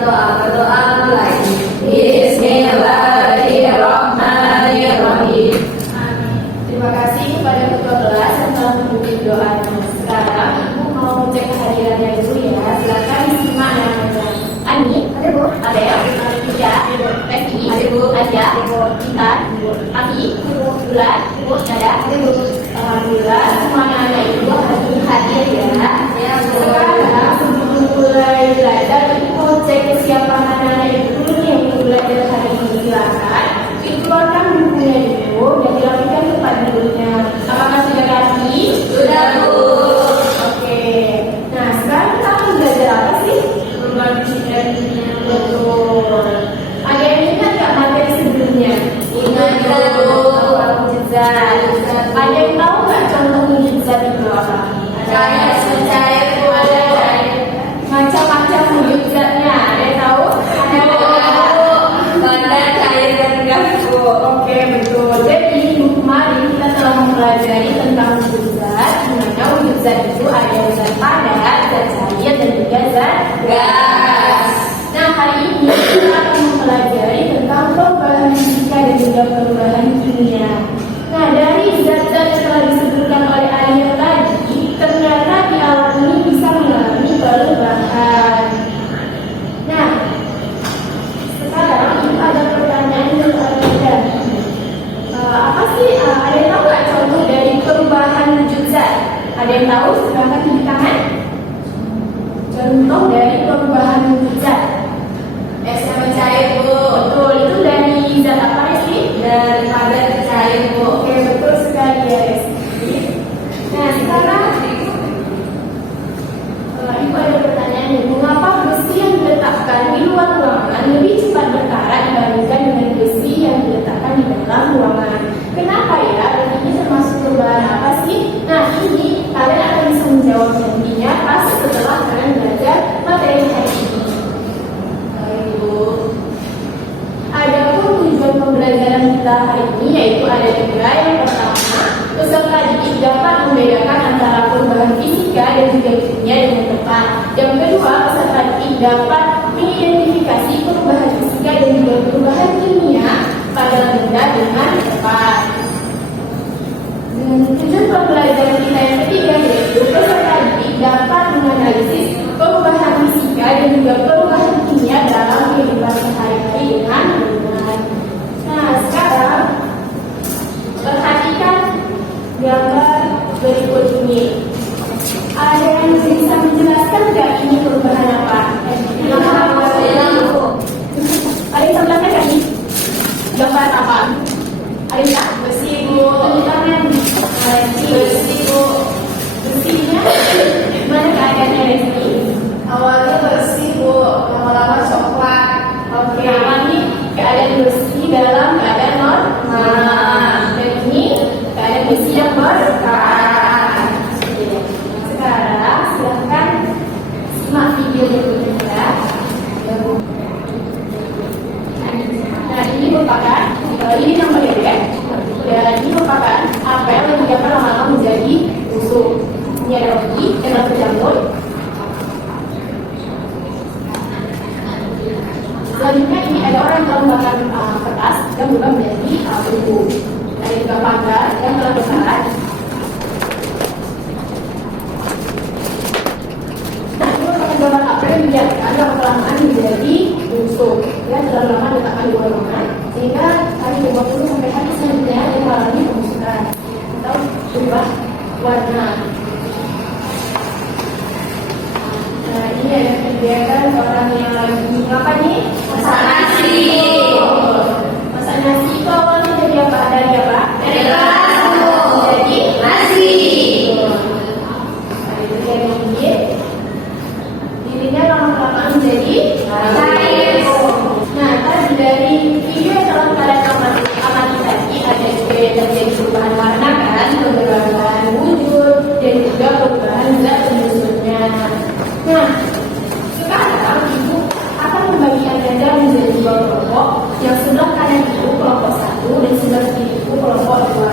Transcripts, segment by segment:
berdoa mulai. Bismillahirrahmanirrahim. Terima kasih kepada ketua kelas yang telah memimpin doanya. Sekarang ibu mau cek kehadirannya dulu ya. Silakan disimak namanya. Ani, ada bu? Ada ya? Ija, Peki, ada bu? Aja, ada bu? Intan, Aki, Bulan, ada? Ada bu? Alhamdulillah semuanya anak ibu hari ini hadir ya. Sekarang sebelum mulai belajar, ibu mau cek kesiapan anak ibu dulu nih yang belajar hari ini. Silakan dikeluarkan bukunya dulu dan dirapikan tempat duduknya. Apakah sudah rapi? Sudah, Bu. Oke. Nah, sekarang kita akan belajar apa sih? Berbagi dan betul. Ada yang ingat nggak materi sebelumnya? Ingat, Bu. Mujizat. Ada yang tahu nggak contoh mujizat itu apa? Cair, mencair, Bu. Macam-macam mujizatnya. Ada yang tahu? Ada yang tahu? Padat, cair, dan gas, Bu. Oke, betul. Jadi minggu kemarin kita telah mempelajari tentang mujizat. Di mana mujizat itu ada zat padat, zat cair, dan juga zat Gas. Nah, hari ini kita akan mempelajari tentang perubahan fisika dan juga perubahan kimia. Nah, dari zat-zat yang telah disebutkan oleh Alia tadi, ternyata di alam ini bisa mengalami perubahan. Nah, sekarang ini ada pertanyaan yang berbeda. Apa sih? Ada yang tahu nggak contoh dari perubahan wujud zat? Ada yang tahu? Silakan tunjuk tangan. Contoh dari perubahan wujud zat. Es yang mencair, Bu. Betul, itu dari zat apa sih? Dari padat ke cair, Bu. Oke, betul sekali ya, Resti. Nah, sekarang ibu ada pertanyaan nih. Mengapa besi yang diletakkan di luar ruangan lebih cepat berkarat dibandingkan dengan besi yang diletakkan di dalam ruangan? Kenapa ya? Dan ini termasuk perubahan apa sih? Nah, ini kalian akan bisa menjawab nantinya pas setelah kalian belajar materi hari ini. Adapun tujuan pembelajaran kita hari ini yaitu ada tiga. Yang pertama, peserta didik dapat membedakan antara perubahan fisika dan juga kimia dengan tepat. Yang kedua, peserta didik dapat mengidentifikasi perubahan fisika dan juga perubahan kimia pada benda dengan tepat. Dengan tujuan pembelajaran kita yang ketiga yaitu peserta didik dapat menganalisis perubahan fisika dan juga perubahan kimia dalam kehidupan sehari-hari dengan benar. Nah, sekarang perhatikan gambar berikut ini. Ada yang bisa menjelaskan nggak ini perubahan apa? Ada yang sebelahnya nggak nih? Gambar apa? Ada yang besi, Bu. Tangan besi, Bu. Besinya gimana keadaannya di sini? Awalnya bersih, Bu. Lama-lama coklat. Oke, ini keadaan besi dalam keadaan normal. Dan ini keadaan besi yang berkarat. Sekarang silahkan simak video berikutnya ya. Nah, ini merupakan ini namanya ya. Dan ini merupakan apel yang didapat lama-lama menjadi busuk. Ini ada roti yang berjamur. Selanjutnya ini ada orang yang telah membakar kertas dan berubah menjadi buku. Ada juga pagar yang telah berkarat. Nah, ini merupakan gambar apel yang dibiarkan dalam kelamaan menjadi busuk. Ya, terlalu lama diletakkan di luar ruangan sehingga hari 20 sampai hari selanjutnya dia mengalami pembusukan atau berubah warna. Nah, ini ada kegiatan orang yang lagi apa nih? Masak nasi. Masak nasi itu awalnya jadi apa? Dari apa? Dari beras, Bu. Jadi Nasi. Nah, itu jadi bibit. Bibitnya lama-lama menjadi Cair. Nah, tadi dari video yang telah kalian amati tadi ada juga yang terjadi perubahan warna kan, perubahan wujud dan juga perubahan zat penyusunnya. Nah, sekarang ibu akan membagi anda menjadi dua kelompok. Yang sebelah kanan itu kelompok 1 dan sebelah kiri itu kelompok 2.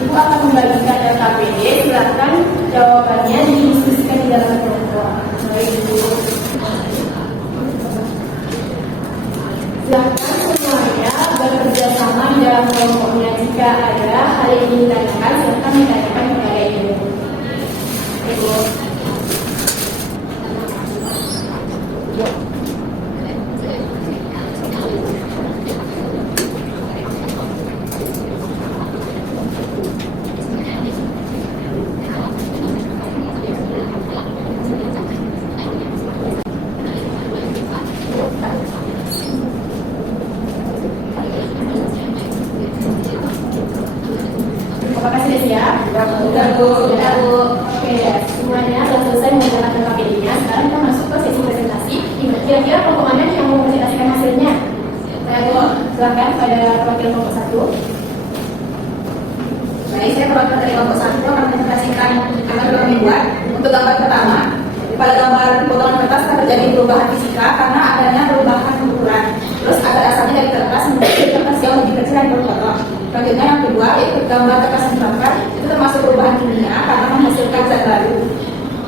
Ibu akan membagikan LKPD. Silakan jawabannya didiskusikan di dalam kelompok. Baik, Ibu. bersama di dalam kelompoknya. Jika ada hal yang ingin ditanyakan, silakan ditanyakan kepada Ibu. Ibu. Apakah sudah siap? Sudah, Bu. Sudah, Bu. Oke, ya. Semuanya telah selesai menggunakan KPD-nya. Sekarang kita masuk ke sesi presentasi. Kira-kira kelompok mana yang mau mempresentasikan hasilnya? Saya, Bu. Silakan pada perwakilan kelompok 1. Baik, saya perwakilan dari kelompok 1 akan presentasikan gambar yang kami buat. Untuk gambar pertama, pada gambar potongan kertas terjadi perubahan fisika karena adanya perubahan ukuran. Terus ada asalnya dari kertas menjadi kertas yang lebih kecil dan berpotong. Selanjutnya yang kedua, yaitu gambar kertas yang dibakar itu termasuk perubahan kimia karena menghasilkan zat baru.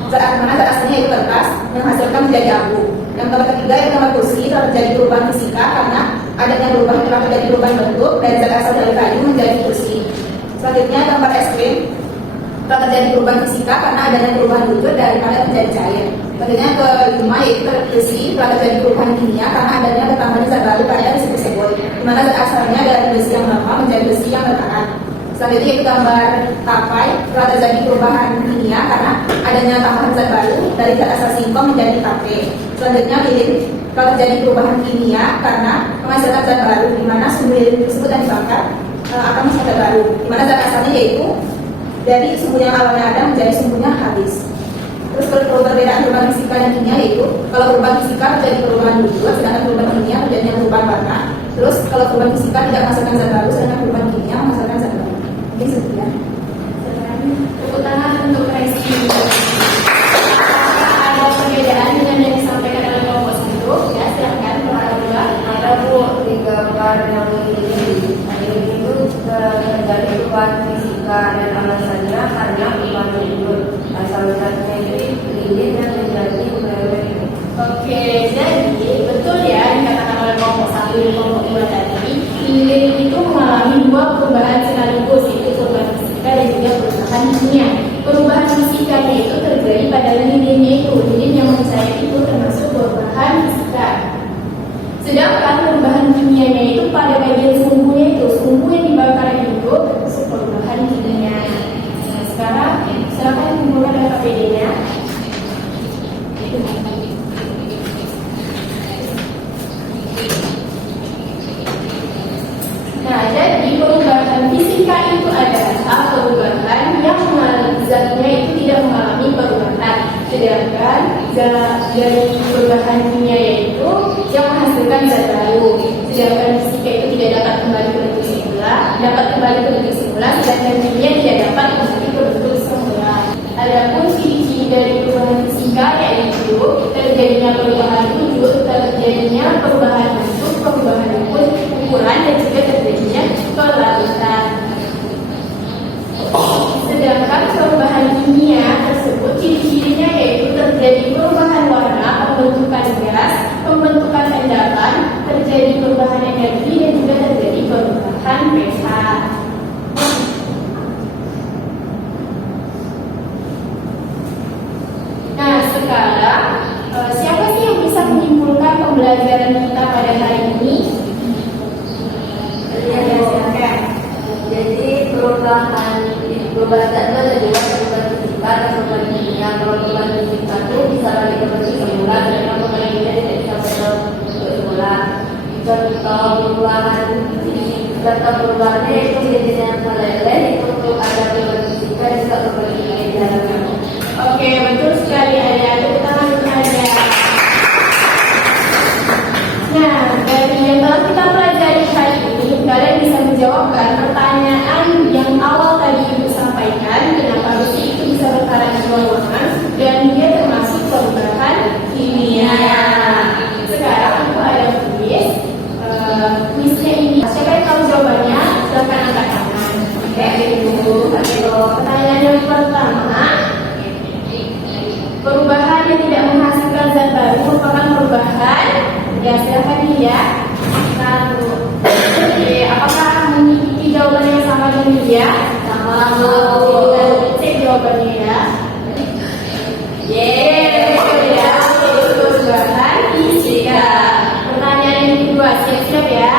Zat mana zat aslinya itu kertas menghasilkan menjadi abu. Yang gambar ketiga yaitu gambar kursi telah terjadi perubahan fisika karena adanya perubahan telah terjadi perubahan bentuk dari zat asal dari kayu menjadi kursi. Selanjutnya gambar es krim telah terjadi perubahan fisika karena adanya perubahan wujud daripada menjadi cair. Selanjutnya kelima yaitu besi telah terjadi perubahan kimia karena adanya ketambahan zat baru pada besi tersebut, di mana zat asalnya dari besi yang lama menjadi besi yang berkarat. Selanjutnya yaitu gambar tapai telah terjadi perubahan kimia karena adanya tambahan zat baru dari zat asal singkong menjadi tape. Selanjutnya lilin telah terjadi perubahan kimia karena menghasilkan zat baru, di mana sumber lilin tersebut yang dibakar akan menghasilkan zat baru, di mana zat asalnya yaitu dari sumber yang awalnya ada menjadi sumbernya habis. Terus perbedaan perubahan fisika dan kimia yaitu kalau perubahan fisika terjadi perubahan wujud, sedangkan perubahan kimia terjadi perubahan warna. Terus kalau perubahan fisika tidak menghasilkan zat baru, sedangkan perubahan kimia menghasilkan zat baru. Mungkin sekian. Tepuk tangan untuk Resi. Apakah ada perbedaan dengan yang disampaikan oleh kelompok 1? Ya, silakan kepada dua. Ada, Bu, di gambar yang ini itu terjadi perubahan fisika dan alasannya karena perubahan wujud. Asal usulnya itu lilin yang terjadi melewet. Oke, jadi betul ya dikatakan oleh kelompok 1 dan kelompok 2 tadi, lilin itu mengalami dua perubahan sekaligus, yaitu perubahan fisika dan juga perubahan kimia. Perubahan fisikanya itu terjadi pada lilinnya itu, lilin yang mencair itu termasuk perubahan fisika. Sedangkan perubahan kimianya itu pada bagian sumbunya itu, sumbu yang dibakar itu termasuk perubahan kimia. Nah, sekarang silakan kumpulkan KPD-nya. Nah, jadi perubahan fisika itu adalah perubahan yang zatnya itu tidak mengalami perubahan. Sedangkan dari perubahan kimia yaitu yang menghasilkan zat baru. Sedangkan fisika itu tidak dapat kembali ke bentuk semula, sedangkan kimia tidak dapat kembali ke bentuk semula. Adapun ciri-ciri dari perubahan fisika yaitu terjadinya perubahan wujud, terjadinya perubahan bentuk, perubahan ukuran, dan juga terjadinya kelarut. Sedangkan perubahan kimia tersebut ciri-cirinya yaitu terjadi perubahan warna, pembentukan gas, pembentukan endapan, terjadi perubahan energi, dan juga terjadi perubahan pH. Nah, sekarang siapa sih yang bisa menyimpulkan pembelajaran kita pada hari ini? Silakan. Jadi perubahan zat itu ada dua, perubahan fisika dan perubahan kimia. Kalau perubahan fisika itu bisa balik ke bentuk semula, dan perubahan kimia tidak bisa balik ke bentuk semula. Contoh perubahannya itu jenis yang meleleh, itu untuk ada perubahan fisika dan juga perubahan kimia di dalamnya. Oke, betul sekali Ada. Tepuk tangan untuk Ada. Nah, dari yang telah kita pelajari hari ini, kalian bisa menjawabkan pertanyaan yang awal tadi Ibu sampaikan, kenapa besi itu bisa berkarat di dua ruangan, dan dia termasuk perubahan kimia. Sekarang Ibu ada kuis. Kuisnya ini, siapa yang tahu jawabannya? Silakan angkat tangan. Oke, Ibu. Pertanyaan yang pertama, perubahan yang tidak menghasilkan zat baru merupakan perubahan. Ya, silakan ya. Oke, apakah ya? Sama-sama. Kita cek jawabannya ya. Yeay, betul ya. Itu bahan fisika. Pertanyaan yang kedua, siap-siap ya.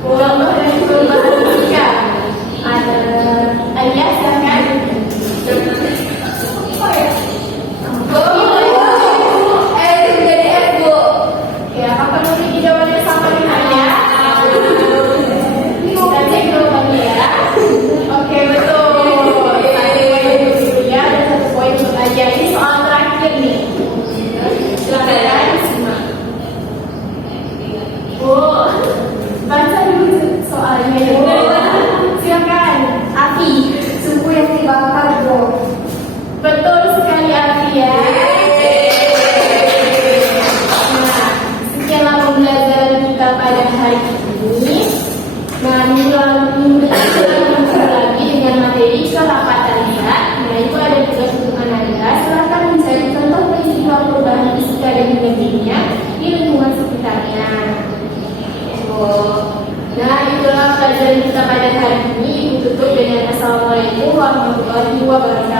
Contoh dari bahan fisika. Ada ayat kan? Jadi F, Bu. Ya, apakah memiliki jawabannya sama dengan ayat? Kita cek jawabannya ya. Oke, betul. Satu poin untuk ya dan satu poin untuk aja. Ini soal terakhir nih. Silakan ya, simak. Oh, baca dulu soalnya. Silakan, Afi. Suku yang dibakar, bro. Betul sekali Afi ya. Nah, sekianlah pembelajaran kita pada hari ini. Nah, minggu depan kita lagi dengan materi kerapatan lihat. Nah, itu ada tugas untuk Anda. Silakan mencari contoh peristiwa perubahan fisika dan dinamiknya di lingkungan sekitarnya. Nah, itulah pelajaran kita pada hari ini. Ibu tutup dengan Assalamualaikum warahmatullahi wabarakatuh.